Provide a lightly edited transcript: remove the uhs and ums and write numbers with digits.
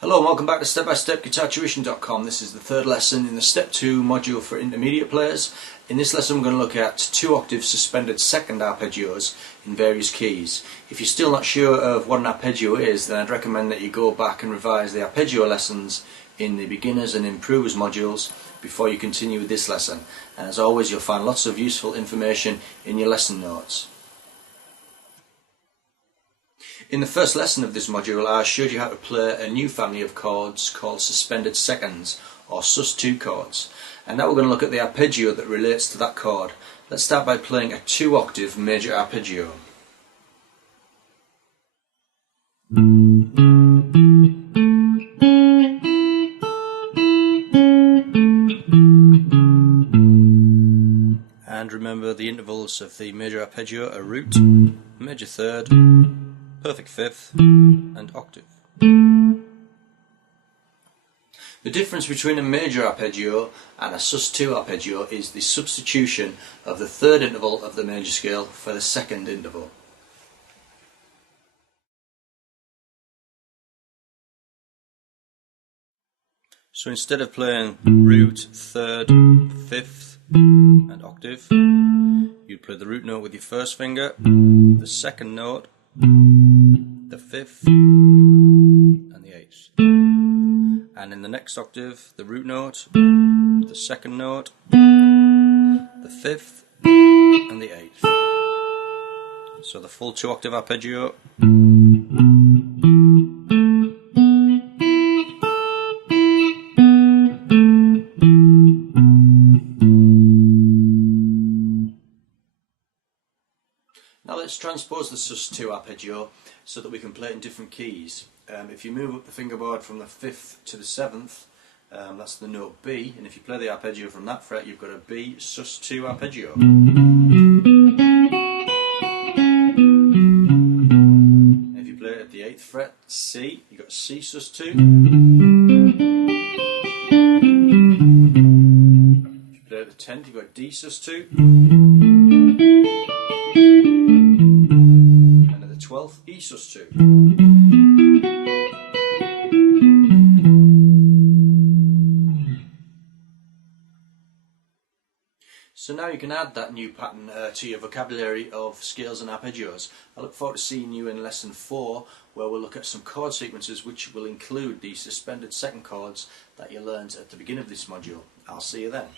Hello and welcome back to step-by-step guitartuition.com. This is the third lesson in the Step 2 module for intermediate players. In this lesson we're going to look at 2 octave suspended second arpeggios in various keys. If you're still not sure of what an arpeggio is, then I'd recommend that you go back and revise the arpeggio lessons in the beginners and improvers modules before you continue with this lesson. And as always, you'll find lots of useful information in your lesson notes. In the first lesson of this module I showed you how to play a new family of chords called suspended seconds or sus2 chords, and now we're going to look at the arpeggio that relates to that chord. Let's start by playing a 2 octave major arpeggio. And remember, the intervals of the major arpeggio are root, major third, perfect fifth and octave. The difference between a major arpeggio and a sus2 arpeggio is the substitution of the third interval of the major scale for the second interval. So instead of playing root, third, fifth and octave, you'd play the root note with your first finger, the second note, the fifth and the eighth, and in the next octave the root note, the second note, the fifth and the eighth. So the full 2 octave arpeggio. Now let's transpose the sus2 arpeggio so that we can play it in different keys. If you move up the fingerboard from the 5th to the 7th, that's the note B, and if you play the arpeggio from that fret, you've got a B sus2 arpeggio. If you play it at the 8th fret, C, you've got C sus2. If you play it at the 10th, you've got D sus2. 12th, E sus2. So now you can add that new pattern to your vocabulary of scales and arpeggios. I look forward to seeing you in lesson 4, where we'll look at some chord sequences which will include the suspended second chords that you learned at the beginning of this module. I'll see you then.